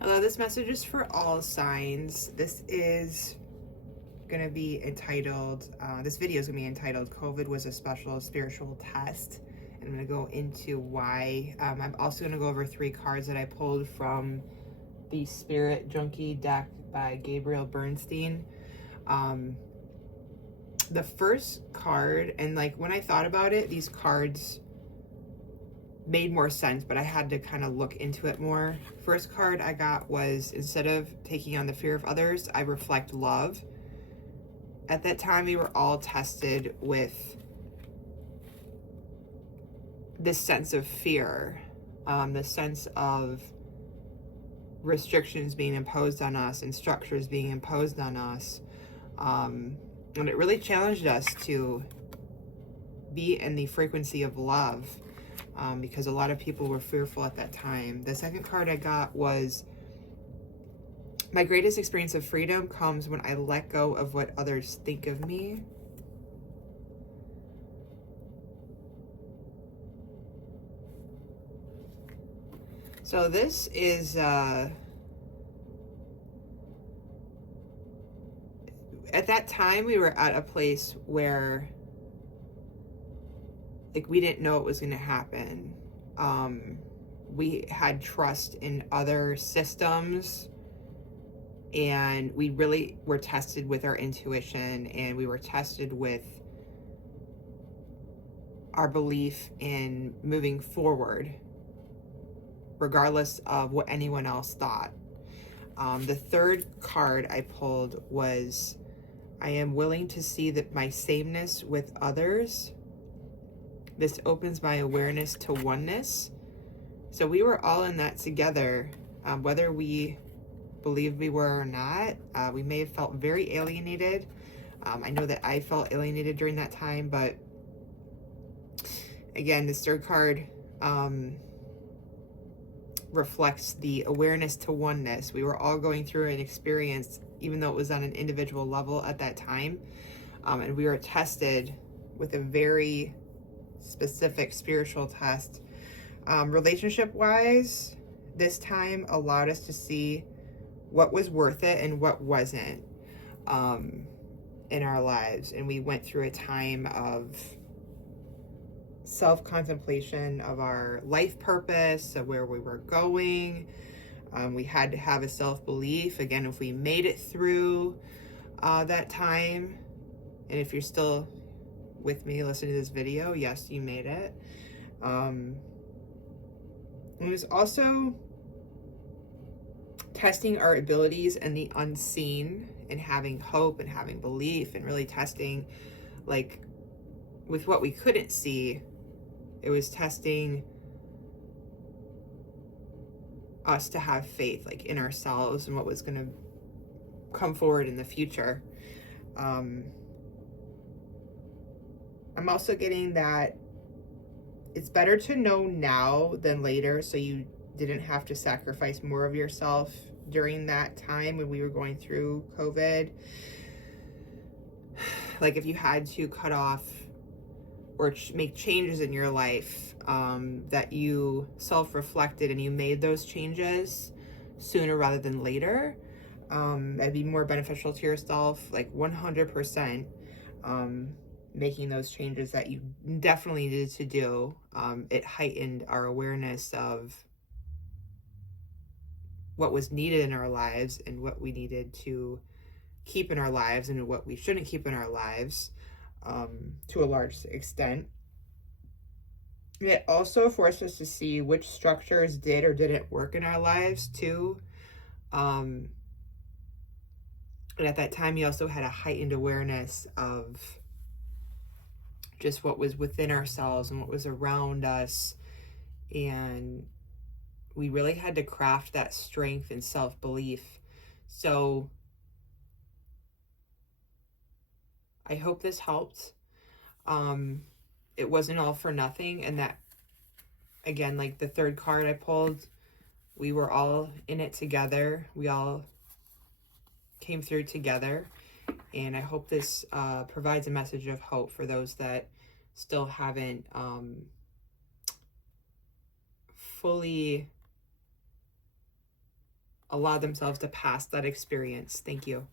Hello, this message is for all signs. This is going to be entitled, this video is going to be entitled, COVID was a special spiritual test. And I'm going to go into why. I'm also going to go over 3 cards that I pulled from the Spirit Junkie deck by Gabriel Bernstein. The first card, and like when I thought about it, these cards made more sense, but I had to kind of look into it more. First card I got was, instead of taking on the fear of others, I reflect love. At that time, we were all tested with this sense of fear, this sense of restrictions being imposed on us and structures being imposed on us. And it really challenged us to be in the frequency of love. Because a lot of people were fearful at that time. The second card I got was, my greatest experience of freedom comes when I let go of what others think of me. So this is, at that time we were at a place where we didn't know what was going to happen. We had trust in other systems, and we really were tested with our intuition, and we were tested with our belief in moving forward, regardless of what anyone else thought. The third card I pulled was, I am willing to see that my sameness with others. This opens my awareness to oneness. So we were all in that together, whether we believed we were or not. We may have felt very alienated. I know that I felt alienated during that time, but again, this third card reflects the awareness to oneness. We were all going through an experience, even though it was on an individual level at that time, and we were tested with a very specific spiritual test. Relationship wise, this time allowed us to see what was worth it and what wasn't in our lives. And we went through a time of self-contemplation of our life purpose, of where we were going. We had to have a self-belief, again, if we made it through that time. And if you're still with me listening to this video, yes, you made it. It was also testing our abilities in the unseen, and having hope and having belief, and really testing, like, with what we couldn't see. It was testing us to have faith, like, in ourselves and what was going to come forward in the future. I'm also getting that it's better to know now than later, so you didn't have to sacrifice more of yourself during that time when we were going through COVID. Like, if you had to cut off or make changes in your life, that you self-reflected and you made those changes sooner rather than later, that'd be more beneficial to yourself, like 100%. Making those changes that you definitely needed to do. It heightened our awareness of what was needed in our lives and what we needed to keep in our lives and what we shouldn't keep in our lives, to a large extent. It also forced us to see which structures did or didn't work in our lives too. And at that time, you also had a heightened awareness of just what was within ourselves and what was around us. And we really had to craft that strength and self-belief. So I hope this helped. It wasn't all for nothing. And that, again, like the third card I pulled, we were all in it together. We all came through together. And I hope this provides a message of hope for those that still haven't fully allow themselves to pass that experience. Thank you.